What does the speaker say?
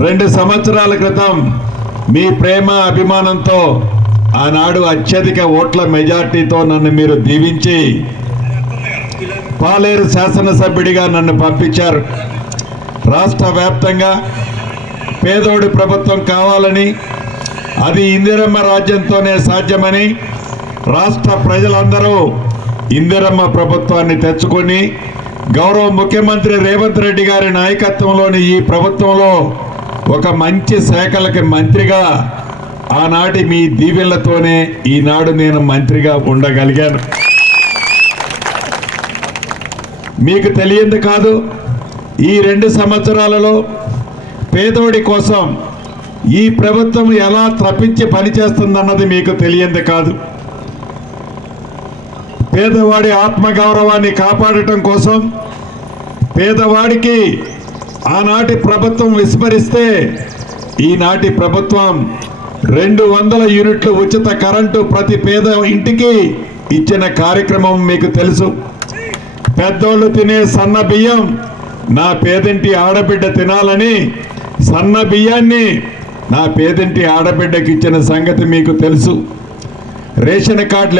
2 సంవత్సరాల క్రితం మీ ప్రేమ అభిమానంతో ఆనాడు అత్యధిక ఓట్ల మెజార్టీతో నన్ను మీరు దీవించి పాలేరు శాసనసభ్యుడిగా నన్ను పంపించారు. రాష్ట్ర వ్యాప్తంగా పేదోడి ప్రభుత్వం కావాలని, అది ఇందిరమ్మ రాజ్యంతోనే సాధ్యమని రాష్ట్ర ప్రజలందరూ ఇందిరమ్మ ప్రభుత్వాన్ని తెచ్చుకొని గౌరవ ముఖ్యమంత్రి రేవంత్ రెడ్డి గారి నాయకత్వంలోని ఈ ప్రభుత్వంలో ఒక మంచి శాఖలకి మంత్రిగా ఆనాటి మీ దీవెనలతోనే ఈనాడు నేను మంత్రిగా ఉండగలిగాను. మీకు తెలియంది కాదు, ఈ 2 సంవత్సరాలలో పేదోడి కోసం ఈ ప్రభుత్వం ఎలా తప్పించి పనిచేస్తుందన్నది మీకు తెలియంది కాదు. పేదవాడి ఆత్మగౌరవాన్ని కాపాడటం కోసం, పేదవాడికి ఆనాటి ప్రభుత్వం విస్మరిస్తే ఈనాటి ప్రభుత్వం 200 యూనిట్లు ఉచిత కరెంటు ప్రతి పేద ఇంటికి ఇచ్చిన కార్యక్రమం మీకు తెలుసు. పెద్దోళ్ళు తినే సన్న బియ్యం నా పేదింటి ఆడబిడ్డ తినాలని సన్న బియ్యాన్ని నా పేదింటి ఆడబిడ్డకి ఇచ్చిన సంగతి మీకు తెలుసు. రేషన్ కార్డులు